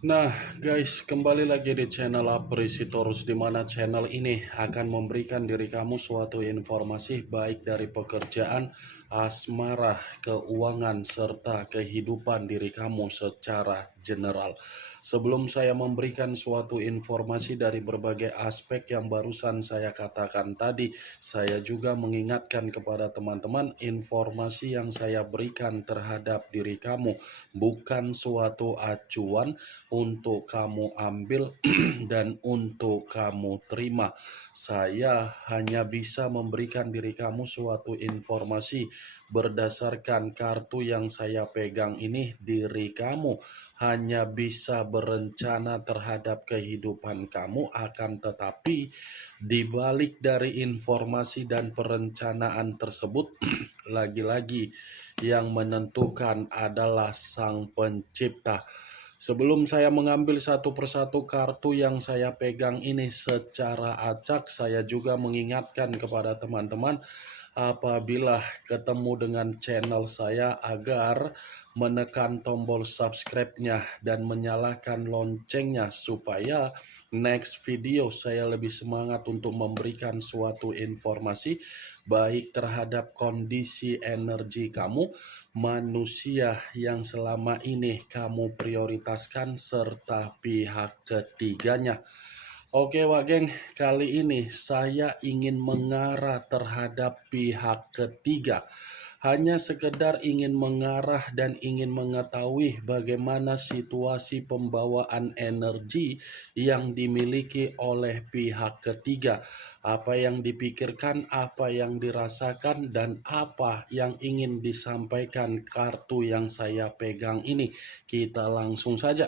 Nah, guys, kembali lagi di channel Apresitorus, di mana channel ini akan memberikan diri kamu suatu informasi baik dari pekerjaan, asmara, keuangan, serta kehidupan diri kamu secara general. Sebelum saya memberikan suatu informasi dari berbagai aspek yang barusan saya katakan tadi, saya juga mengingatkan kepada teman-teman informasi yang saya berikan terhadap diri kamu bukan suatu acuan untuk kamu ambil dan untuk kamu terima. Saya hanya bisa memberikan diri kamu suatu informasi berdasarkan kartu yang saya pegang ini. Diri kamu hanya bisa berencana terhadap kehidupan kamu, akan tetapi di balik dari informasi dan perencanaan tersebut lagi-lagi yang menentukan adalah Sang Pencipta. Sebelum saya mengambil satu persatu kartu yang saya pegang ini secara acak, saya juga mengingatkan kepada teman-teman apabila ketemu dengan channel saya agar menekan tombol subscribe-nya dan menyalakan loncengnya supaya next video saya lebih semangat untuk memberikan suatu informasi baik terhadap kondisi energi kamu, manusia yang selama ini kamu prioritaskan, serta pihak ketiganya. Oke Wak Geng, kali ini saya ingin mengarah terhadap pihak ketiga. Hanya sekedar ingin mengarah dan ingin mengetahui bagaimana situasi pembawaan energi yang dimiliki oleh pihak ketiga. Apa yang dipikirkan, apa yang dirasakan, dan apa yang ingin disampaikan kartu yang saya pegang ini. Kita langsung saja.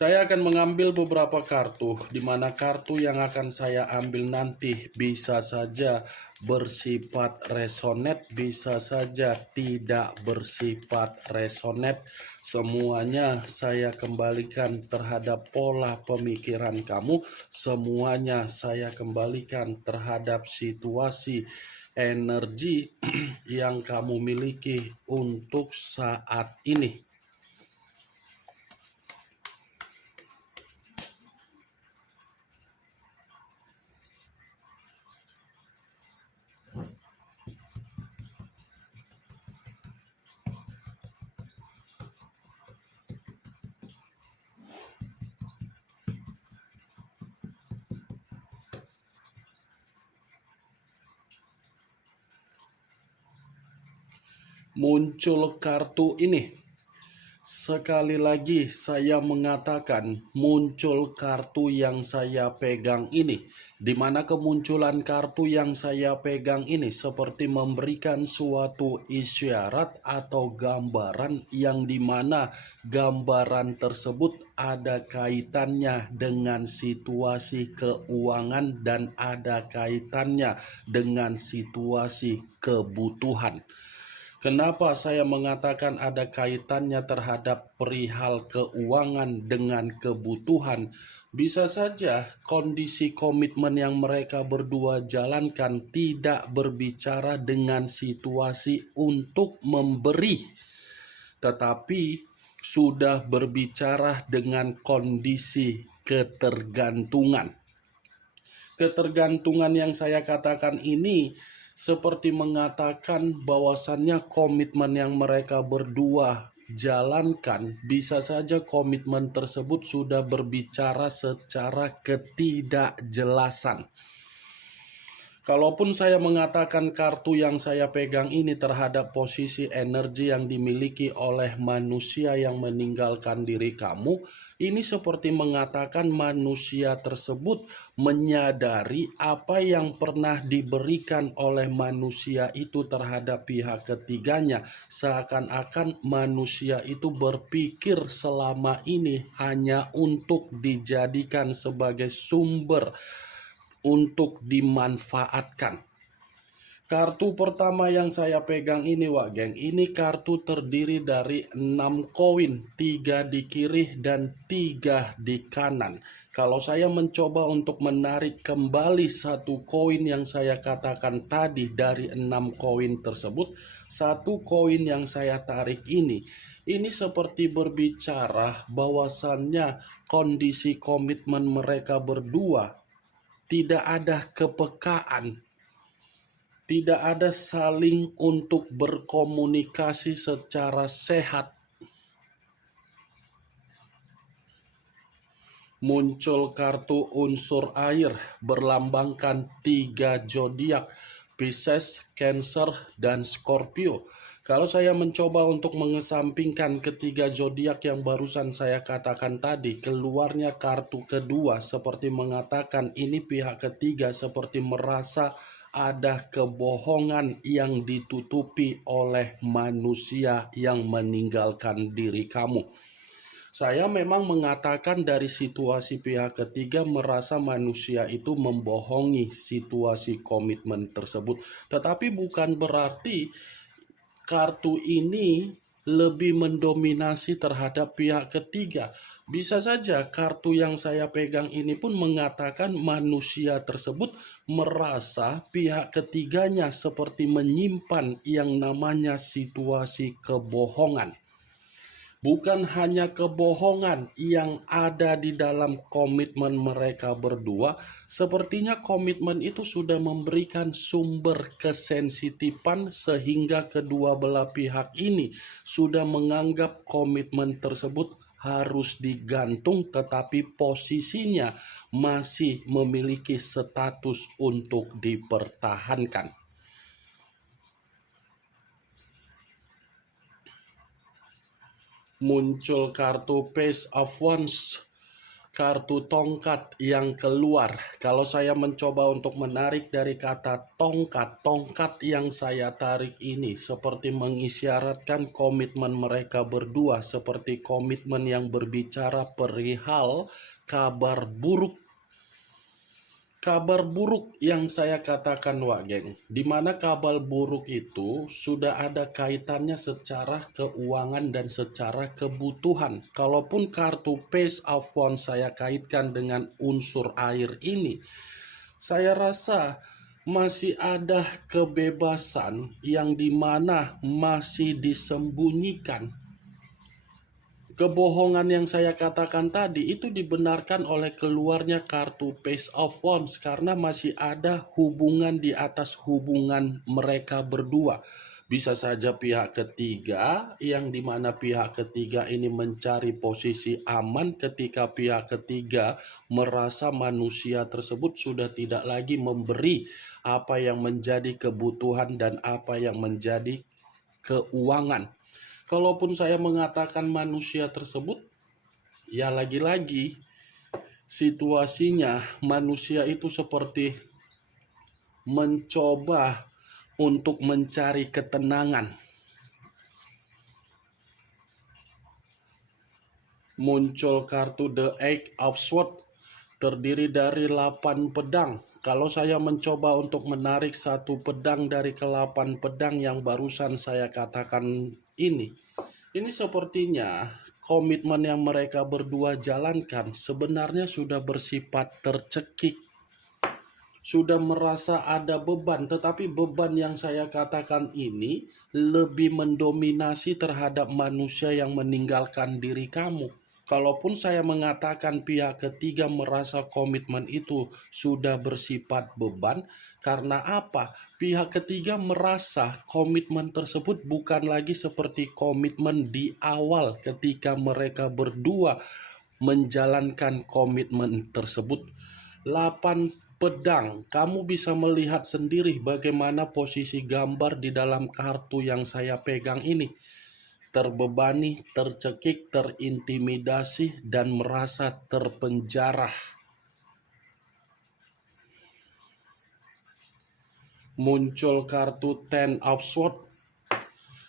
Saya akan mengambil beberapa kartu, di mana kartu yang akan saya ambil nanti bisa saja bersifat resonate, bisa saja tidak bersifat resonate. Semuanya saya kembalikan terhadap pola pemikiran kamu, semuanya saya kembalikan terhadap situasi energi yang kamu miliki untuk saat ini. Muncul kartu ini. Sekali lagi saya mengatakan muncul kartu yang saya pegang ini, di mana kemunculan kartu yang saya pegang ini seperti memberikan suatu isyarat atau gambaran yang dimana gambaran tersebut ada kaitannya dengan situasi keuangan dan ada kaitannya dengan situasi kebutuhan. Kenapa saya mengatakan ada kaitannya terhadap perihal keuangan dengan kebutuhan? Bisa saja kondisi komitmen yang mereka berdua jalankan tidak berbicara dengan situasi untuk memberi, tetapi sudah berbicara dengan kondisi ketergantungan. Ketergantungan yang saya katakan ini seperti mengatakan bahwasannya komitmen yang mereka berdua jalankan, bisa saja komitmen tersebut sudah berbicara secara ketidakjelasan. Kalaupun saya mengatakan kartu yang saya pegang ini terhadap posisi energi yang dimiliki oleh manusia yang meninggalkan diri kamu, ini seperti mengatakan manusia tersebut menyadari apa yang pernah diberikan oleh manusia itu terhadap pihak ketiganya. Seakan-akan manusia itu berpikir selama ini hanya untuk dijadikan sebagai sumber untuk dimanfaatkan. Kartu pertama yang saya pegang ini, Wak Geng, ini kartu terdiri dari 6 koin, 3 di kiri dan 3 di kanan. Kalau saya mencoba untuk menarik kembali satu koin yang saya katakan tadi dari 6 koin tersebut, satu koin yang saya tarik ini seperti berbicara bahwasannya kondisi komitmen mereka berdua tidak ada kepekaan, tidak ada saling untuk berkomunikasi secara sehat. Muncul kartu unsur air berlambangkan 3 zodiak, Pisces, Cancer, dan Scorpio. Kalau saya mencoba untuk mengesampingkan ketiga zodiak yang barusan saya katakan tadi, keluarnya kartu kedua seperti mengatakan ini pihak ketiga seperti merasa ada kebohongan yang ditutupi oleh manusia yang meninggalkan diri kamu. Saya memang mengatakan dari situasi pihak ketiga merasa manusia itu membohongi situasi komitmen tersebut. Tetapi bukan berarti kartu ini lebih mendominasi terhadap pihak ketiga. Bisa saja kartu yang saya pegang ini pun mengatakan manusia tersebut merasa pihak ketiganya seperti menyimpan yang namanya situasi kebohongan. Bukan hanya kebohongan yang ada di dalam komitmen mereka berdua, sepertinya komitmen itu sudah memberikan sumber kesensitifan sehingga kedua belah pihak ini sudah menganggap komitmen tersebut harus digantung, tetapi posisinya masih memiliki status untuk dipertahankan. Muncul kartu Page of Wands, kartu tongkat yang keluar. Kalau saya mencoba untuk menarik dari kata tongkat, tongkat yang saya tarik ini seperti mengisyaratkan komitmen mereka berdua, seperti komitmen yang berbicara perihal kabar buruk. Kabar buruk yang saya katakan, Wak Geng, di mana kabar buruk itu sudah ada kaitannya secara keuangan dan secara kebutuhan. Kalaupun kartu Page of Wands saya kaitkan dengan unsur air ini, saya rasa masih ada kebebasan yang dimana masih disembunyikan. Kebohongan yang saya katakan tadi itu dibenarkan oleh keluarnya kartu Page of Wands karena masih ada hubungan di atas hubungan mereka berdua. Bisa saja pihak ketiga yang dimana pihak ketiga ini mencari posisi aman ketika pihak ketiga merasa manusia tersebut sudah tidak lagi memberi apa yang menjadi kebutuhan dan apa yang menjadi keuangan. Kalaupun saya mengatakan manusia tersebut, ya lagi-lagi situasinya manusia itu seperti mencoba untuk mencari ketenangan. Muncul kartu The Eight of Swords terdiri dari 8 pedang. Kalau saya mencoba untuk menarik satu pedang dari ke-8 pedang yang barusan saya katakan ini sepertinya komitmen yang mereka berdua jalankan sebenarnya sudah bersifat tercekik, sudah merasa ada beban, tetapi beban yang saya katakan ini lebih mendominasi terhadap manusia yang meninggalkan diri kamu. Kalaupun saya mengatakan pihak ketiga merasa komitmen itu sudah bersifat beban, karena apa? Pihak ketiga merasa komitmen tersebut bukan lagi seperti komitmen di awal ketika mereka berdua menjalankan komitmen tersebut. 8 pedang, kamu bisa melihat sendiri bagaimana posisi gambar di dalam kartu yang saya pegang ini. Terbebani, tercekik, terintimidasi, dan merasa terpenjara. Muncul kartu Ten of Swords,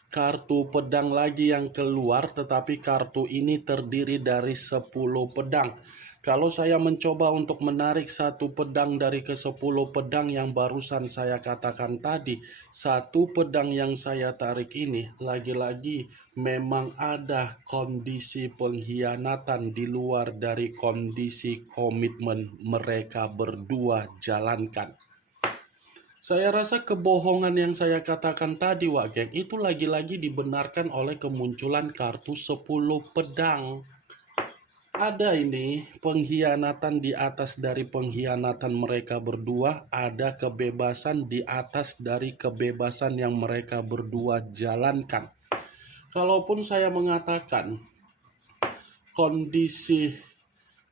kartu pedang lagi yang keluar, tetapi kartu ini terdiri dari 10 pedang. Kalau saya mencoba untuk menarik satu pedang dari ke-10 pedang yang barusan saya katakan tadi, satu pedang yang saya tarik ini lagi-lagi memang ada kondisi pengkhianatan di luar dari kondisi komitmen mereka berdua jalankan. Saya rasa kebohongan yang saya katakan tadi, Wak Geng, itu lagi-lagi dibenarkan oleh kemunculan kartu 10 pedang. Ada ini pengkhianatan di atas dari pengkhianatan mereka berdua, ada kebebasan di atas dari kebebasan yang mereka berdua jalankan. Kalaupun saya mengatakan kondisi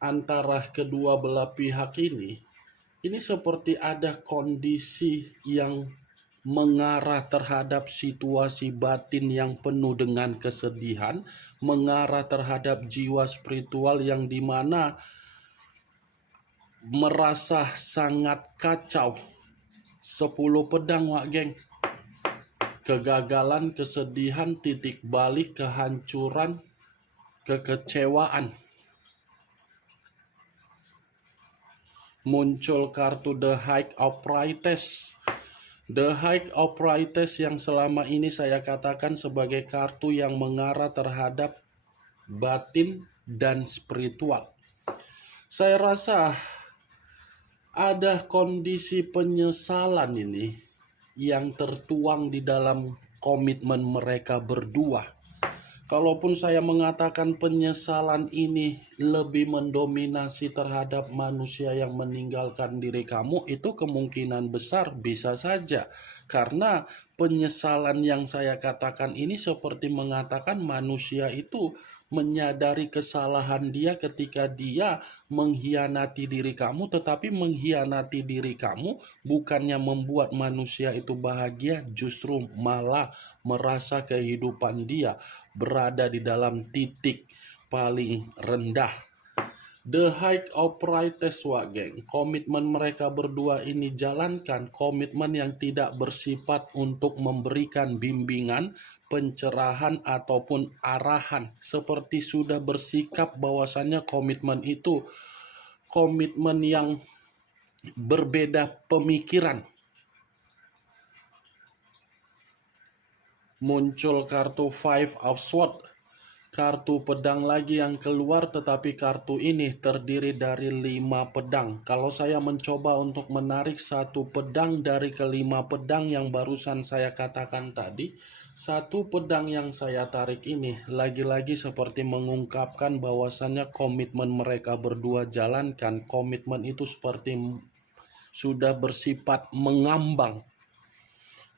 antara kedua belah pihak ini seperti ada kondisi yang mengarah terhadap situasi batin yang penuh dengan kesedihan, mengarah terhadap jiwa spiritual yang dimana merasa sangat kacau. 10 pedang, Wak Geng. Kegagalan, kesedihan, titik balik, kehancuran, kekecewaan. Muncul kartu The High of Priestess. The High of Priestess yang selama ini saya katakan sebagai kartu yang mengarah terhadap batin dan spiritual. Saya rasa ada kondisi penyesalan ini yang tertuang di dalam komitmen mereka berdua. Kalaupun saya mengatakan penyesalan ini lebih mendominasi terhadap manusia yang meninggalkan diri kamu, itu kemungkinan besar bisa saja. Karena penyesalan yang saya katakan ini seperti mengatakan manusia itu menyadari kesalahan dia ketika dia mengkhianati diri kamu, tetapi mengkhianati diri kamu bukannya membuat manusia itu bahagia, justru malah merasa kehidupan dia berada di dalam titik paling rendah. The High of Priestess, Wak Geng. Komitmen mereka berdua ini jalankan, komitmen yang tidak bersifat untuk memberikan bimbingan, pencerahan ataupun arahan, seperti sudah bersikap bahwasannya komitmen itu komitmen yang berbeda pemikiran. Muncul kartu Five of Swords, kartu pedang lagi yang keluar, tetapi kartu ini terdiri dari 5 pedang. Kalau saya mencoba untuk menarik satu pedang dari ke-5 pedang yang barusan saya katakan tadi, satu pedang yang saya tarik ini lagi-lagi seperti mengungkapkan bahwasannya komitmen mereka berdua jalankan. Komitmen itu seperti sudah bersifat mengambang.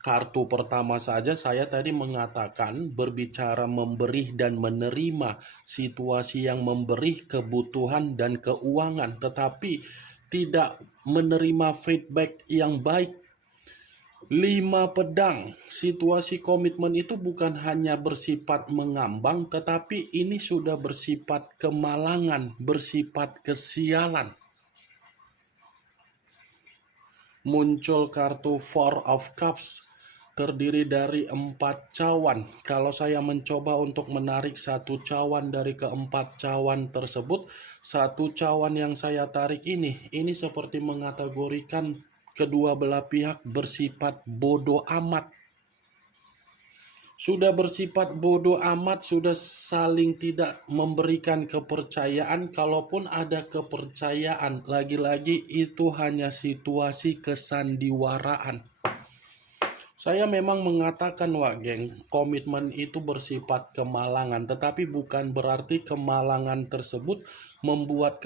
Kartu pertama saja saya tadi mengatakan berbicara memberi dan menerima, situasi yang memberi kebutuhan dan keuangan, tetapi tidak menerima feedback yang baik. 5 pedang, situasi komitmen itu bukan hanya bersifat mengambang, tetapi ini sudah bersifat kemalangan, bersifat kesialan. Muncul kartu Four of Cups, terdiri dari 4 cawan. Kalau saya mencoba untuk menarik satu cawan dari keempat cawan tersebut, satu cawan yang saya tarik ini seperti mengategorikan kedua belah pihak bersifat bodoh amat. Sudah bersifat bodoh amat, sudah saling tidak memberikan kepercayaan. Kalaupun ada kepercayaan, lagi-lagi itu hanya situasi kesandiwaraan. Saya memang mengatakan, Wak Geng, komitmen itu bersifat kemalangan, tetapi bukan berarti kemalangan tersebut membuat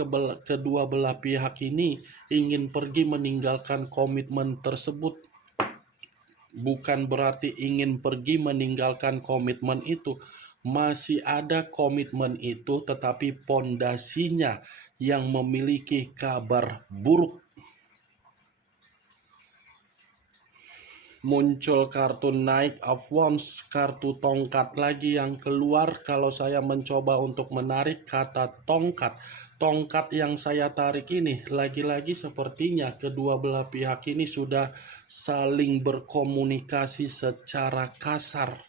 kedua belah pihak ini ingin pergi meninggalkan komitmen tersebut. Bukan berarti ingin pergi meninggalkan komitmen itu. Masih ada komitmen itu, tetapi pondasinya yang memiliki kabar buruk. Muncul kartu Knight of Wands, kartu tongkat lagi yang keluar. Kalau saya mencoba untuk menarik kata tongkat, tongkat yang saya tarik ini lagi-lagi sepertinya kedua belah pihak ini sudah saling berkomunikasi secara kasar.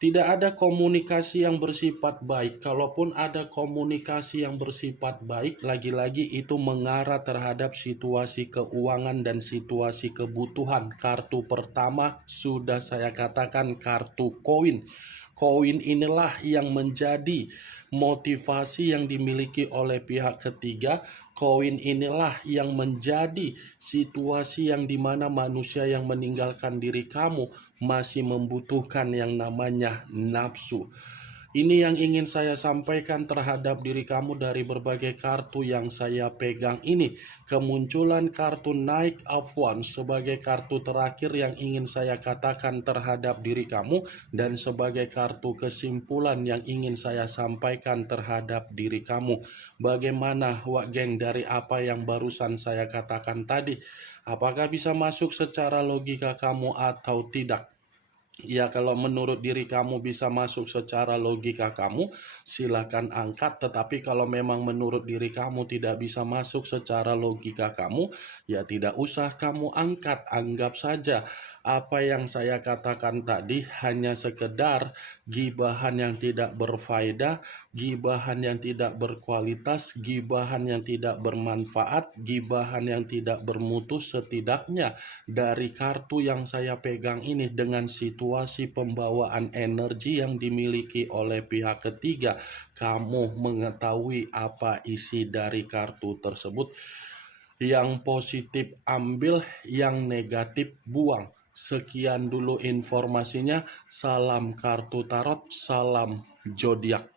Tidak ada komunikasi yang bersifat baik. Kalaupun ada komunikasi yang bersifat baik, lagi-lagi itu mengarah terhadap situasi keuangan dan situasi kebutuhan. Kartu pertama sudah saya katakan kartu koin. Koin inilah yang menjadi motivasi yang dimiliki oleh pihak ketiga. Koin inilah yang menjadi situasi yang dimana manusia yang meninggalkan diri kamu masih membutuhkan yang namanya nafsu. Ini yang ingin saya sampaikan terhadap diri kamu dari berbagai kartu yang saya pegang ini. Kemunculan kartu Knight of Wands sebagai kartu terakhir yang ingin saya katakan terhadap diri kamu, dan sebagai kartu kesimpulan yang ingin saya sampaikan terhadap diri kamu. Bagaimana Wak Geng dari apa yang barusan saya katakan tadi? Apakah bisa masuk secara logika kamu atau tidak? Ya, kalau menurut diri kamu bisa masuk secara logika kamu, silakan angkat. Tetapi kalau memang menurut diri kamu tidak bisa masuk secara logika kamu, ya tidak usah kamu angkat. Anggap saja apa yang saya katakan tadi hanya sekedar gibahan yang tidak berfaedah, gibahan yang tidak berkualitas, gibahan yang tidak bermanfaat, gibahan yang tidak bermutu. Setidaknya dari kartu yang saya pegang ini, dengan situasi pembawaan energi yang dimiliki oleh pihak ketiga, kamu mengetahui apa isi dari kartu tersebut. Yang positif ambil, yang negatif buang. Sekian dulu informasinya. Salam kartu tarot, salam zodiak.